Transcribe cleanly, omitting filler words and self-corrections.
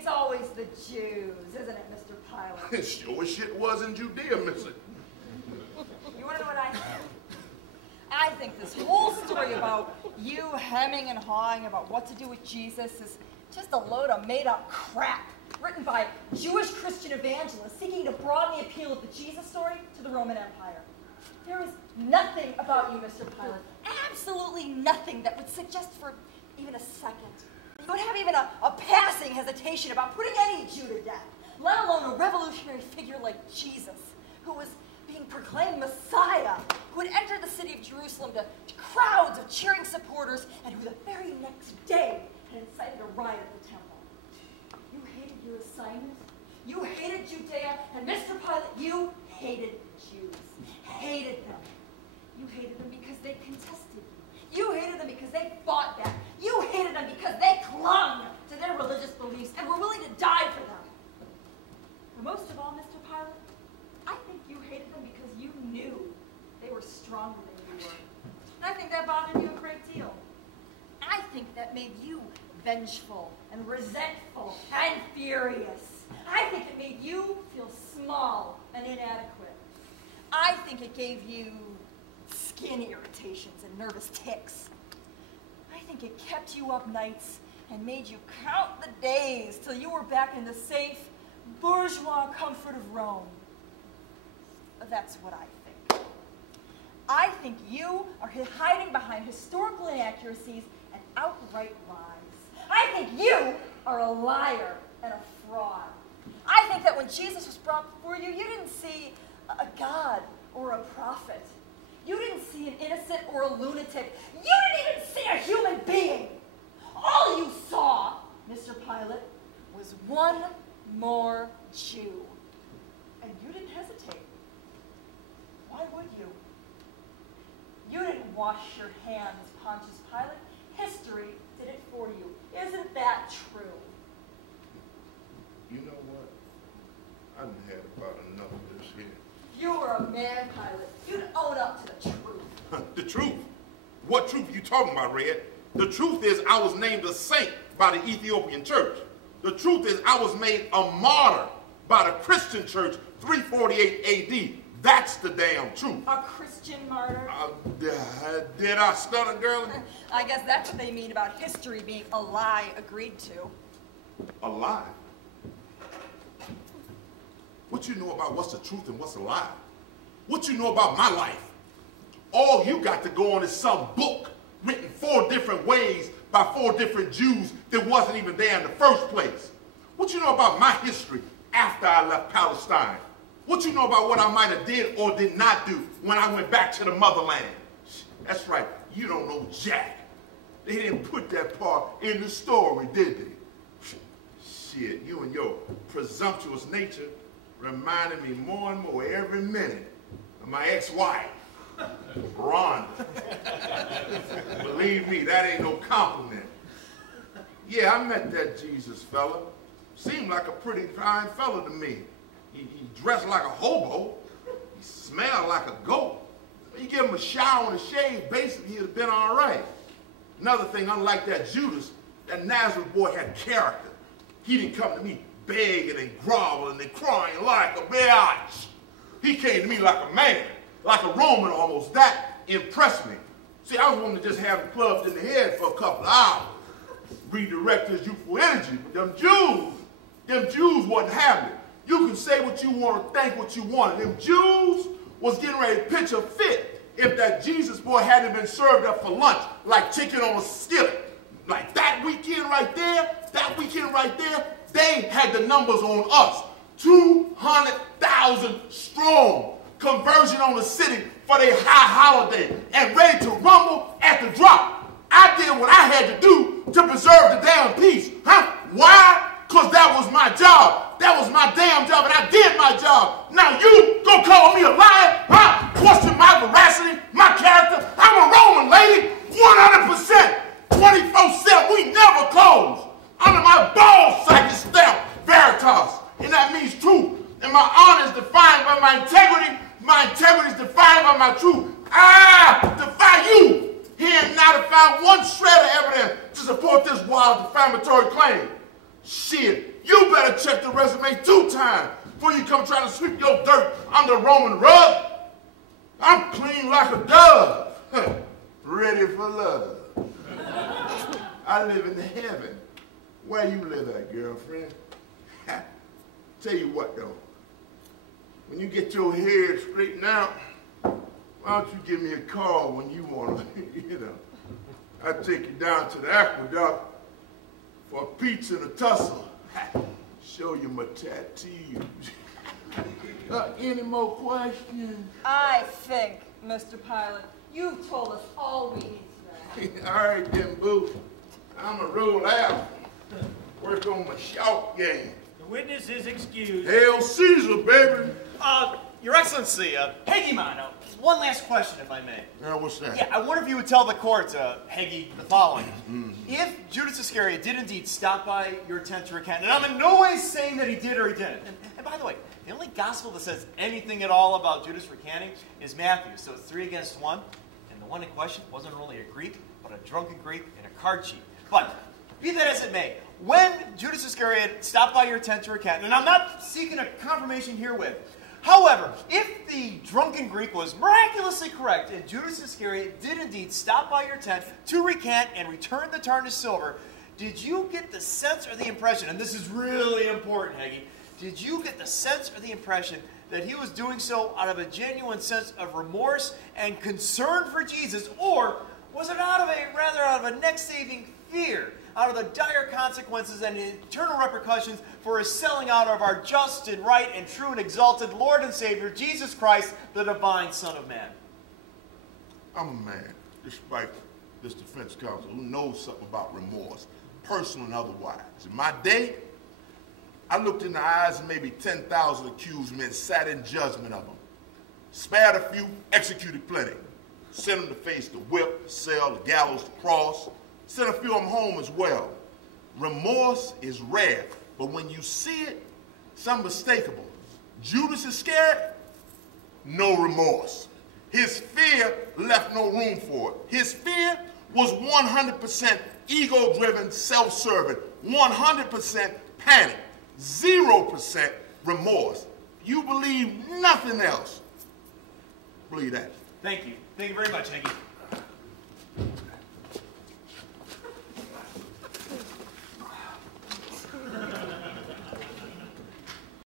It's always the Jews, isn't it, Mr. Pilate? Sure as shit was in Judea, missy. You want to know what I think? I think this whole story about you hemming and hawing about what to do with Jesus is just a load of made-up crap written by Jewish Christian evangelists seeking to broaden the appeal of the Jesus story to the Roman Empire. There is nothing about you, Mr. Pilate, absolutely nothing that would suggest for even a second you would have even a passing hesitation about putting any Jew to death, let alone a revolutionary figure like Jesus, who was being proclaimed Messiah, who had entered the city of Jerusalem to crowds of cheering supporters, and who the very next day had incited a riot at the temple. You hated your assignment, you hated Judea, and Mr. Pilate, you hated Jews. Hated them. You hated them because they contested you. You hated them because they fought back. You hated them because they clung to their religious beliefs and were willing to die for them. But most of all, Mr. Pilate, I think you hated them because you knew they were stronger than you were. And I think that bothered you a great deal. I think that made you vengeful and resentful and furious. I think it made you feel small and inadequate. I think it gave you skin irritations and nervous tics. I think it kept you up nights and made you count the days till you were back in the safe, bourgeois comfort of Rome. That's what I think. I think you are hiding behind historical inaccuracies and outright lies. I think you are a liar and a fraud. I think that when Jesus was brought before you, you didn't see a god or a prophet. You didn't see an innocent or a lunatic. You didn't even see a human being. All you saw, Mr. Pilate, was one more Jew. And you didn't hesitate. Why would you? You didn't wash your hands, Pontius Pilate. History did it for you. Isn't that true? You know what? I've had about enough of this here. You were a man, Pilate. You'd own up to the truth. The truth? What truth are you talking about, Red? The truth is I was named a saint by the Ethiopian church. The truth is I was made a martyr by the Christian church 348 AD. That's the damn truth. A Christian martyr? Did I stutter, girl? I guess that's what they mean about history being a lie agreed to. A lie? What you know about what's the truth and what's a lie? What you know about my life? All you got to go on is some book written 4 different ways by 4 different Jews that wasn't even there in the first place. What you know about my history after I left Palestine? What you know about what I might have did or did not do when I went back to the motherland? That's right, you don't know jack. They didn't put that part in the story, did they? Shit, you and your presumptuous nature reminded me more and more every minute of my ex-wife, Rhonda. Believe me, that ain't no compliment. Yeah, I met that Jesus fella. Seemed like a pretty fine fella to me. He dressed like a hobo. He smelled like a goat. You give him a shower and a shave, basically he'd have been all right. Another thing, unlike that Judas, that Nazareth boy had character. He didn't come to me begging and groveling and crying like a bitch. He came to me like a man, like a Roman almost. That impressed me. See, I was wanting to just have him clubbed in the head for a couple of hours, redirect his youthful energy. But them Jews wasn't having it. You can say what you want to think what you wanted. Them Jews was getting ready to pitch a fit if that Jesus boy hadn't been served up for lunch like chicken on a skillet. Like that weekend right there, they had the numbers on us. 200,000 strong. Conversion on the city for their high holiday and ready to rumble at the drop. I did what I had to do to preserve the damn peace. Huh? Why? Because that was my job. That was my damn job, and I did my job. Now you gonna call me a liar? Huh? Question my veracity, my character. I'm a Roman lady, 100%. 24/7, we never close. Under my ball sack is stamped Veritas, and that means truth. And my honor is defined by my integrity. My integrity is defined by my truth. I defy you. He has not found one shred of evidence to support this wild defamatory claim. Shit, you better check the resume 2 times before you come trying to sweep your dirt under the Roman rug. I'm clean like a dove, ready for love. I live in heaven. Where you live at, girlfriend? Tell you what, though. When you get your hair straightened out, why don't you give me a call when you want to, I'll take you down to the aqueduct for a pizza and a tussle. Show you my tattoos. Any more questions? I think, Mr. Pilate, you've told us all we need to know. All right, then, boo. I'm going to roll out. Work on my shout game. The witness is excused. Hail Caesar, baby. Your Excellency, Heggie Mano, one last question, if I may. Yeah, what's that? Yeah, I wonder if you would tell the court, Heggie, the following. If Judas Iscariot did indeed stop by your tent to recant, and I'm in no way saying that he did or he didn't. And by the way, the only gospel that says anything at all about Judas recanting is Matthew, so it's 3 against 1. And the one in question wasn't really a Greek, but a drunken Greek in a card cheat. But, be that as it may, when Judas Iscariot stopped by your tent to recant, and I'm not seeking a confirmation herewith, however, if the drunken Greek was miraculously correct and Judas Iscariot did indeed stop by your tent to recant and return the tarnished silver, did you get the sense or the impression, and this is really important, Heggie, did you get the sense or the impression that he was doing so out of a genuine sense of remorse and concern for Jesus, or was it out of a neck-saving fear, out of the dire consequences and eternal repercussions for his selling out of our just and right and true and exalted Lord and Savior, Jesus Christ, the divine Son of Man? I'm a man, despite this defense counsel, who knows something about remorse, personal and otherwise. In my day, I looked in the eyes of maybe 10,000 accused men, sat in judgment of them, spared a few, executed plenty, sent them to face the whip, the cell, the gallows, the cross, sent a few of them home as well. Remorse is rare, but when you see it, it's unmistakable. Judas Iscariot, no remorse. His fear left no room for it. His fear was 100% ego-driven, self-serving, 100% panic, 0% remorse. You believe nothing else. Believe that. Thank you. Thank you very much, Heggie.